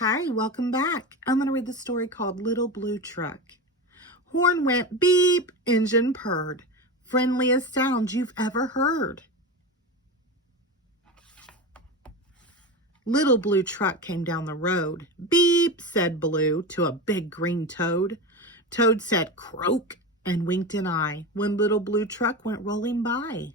Hi, welcome back. I'm going to read the story called Little Blue Truck. Horn went beep, engine purred. Friendliest sound you've ever heard. Little Blue Truck came down the road. Beep, said Blue to a big green toad. Toad said croak and winked an eye when Little Blue Truck went rolling by.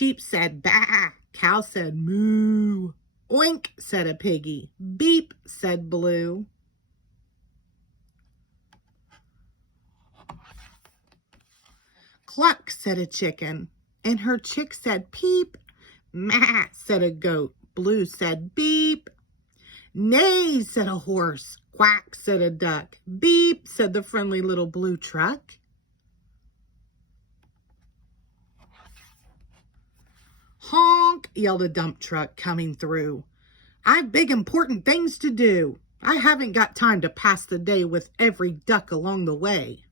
Sheep said baa, cow said moo. Oink, said a piggy. Beep, said Blue. Cluck, said a chicken, and her chick said peep. Mah, said a goat. Blue said beep. Neigh, said a horse. Quack, said a duck. Beep, said the friendly little blue truck. Honk, yelled a dump truck coming through. I've big important things to do. I haven't got time to pass the day with every duck along the way.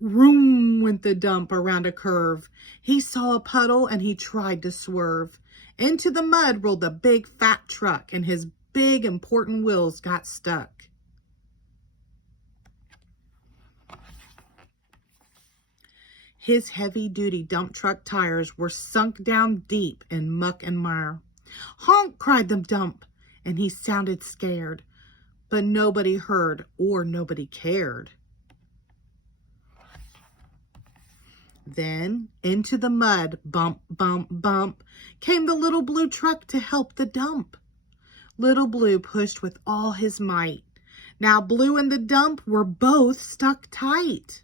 Room went the dump around a curve. He saw a puddle and he tried to swerve. Into the mud rolled the big fat truck and his big important wheels got stuck. His heavy-duty dump truck tires were sunk down deep in muck and mire. Honk, cried the dump, and he sounded scared, but nobody heard or nobody cared. Then into the mud, bump, bump, bump, came the little blue truck to help the dump. Little Blue pushed with all his might. Now Blue and the dump were both stuck tight.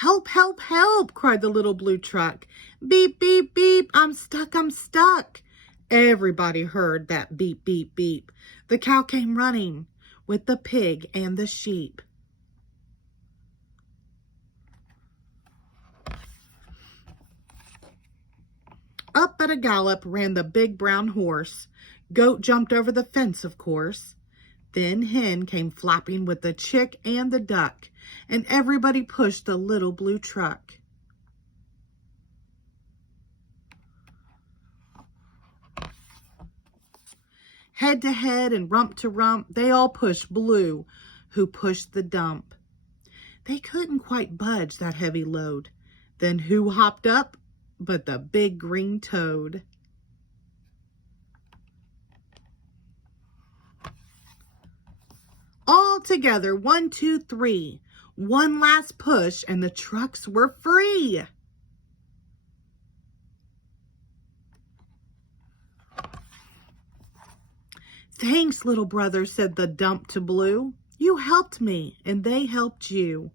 Help, help, help, cried the little blue truck. Beep, beep, beep, I'm stuck, I'm stuck. Everybody heard that beep, beep, beep. The cow came running with the pig and the sheep. Up at a gallop ran the big brown horse. Goat jumped over the fence, of course. Then Hen came flapping with the chick and the duck, and everybody pushed the little blue truck. Head to head and rump to rump, they all pushed Blue, who pushed the dump. They couldn't quite budge that heavy load. Then who hopped up but the big green toad? All together, 1, 2, 3. One last push and the trucks were free. Thanks, little brother, said the dump to Blue. You helped me and they helped you.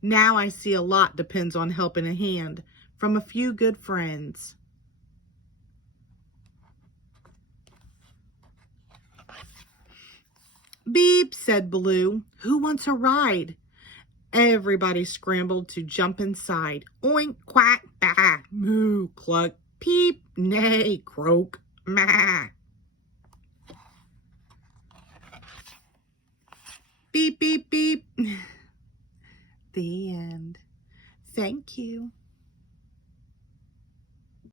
Now I see a lot depends on helping a hand from a few good friends. Beep, said Blue. Who wants a ride? Everybody scrambled to jump inside. Oink, quack, bah, moo, cluck, peep, neigh, croak, ma. Beep, beep, beep. The end. Thank you.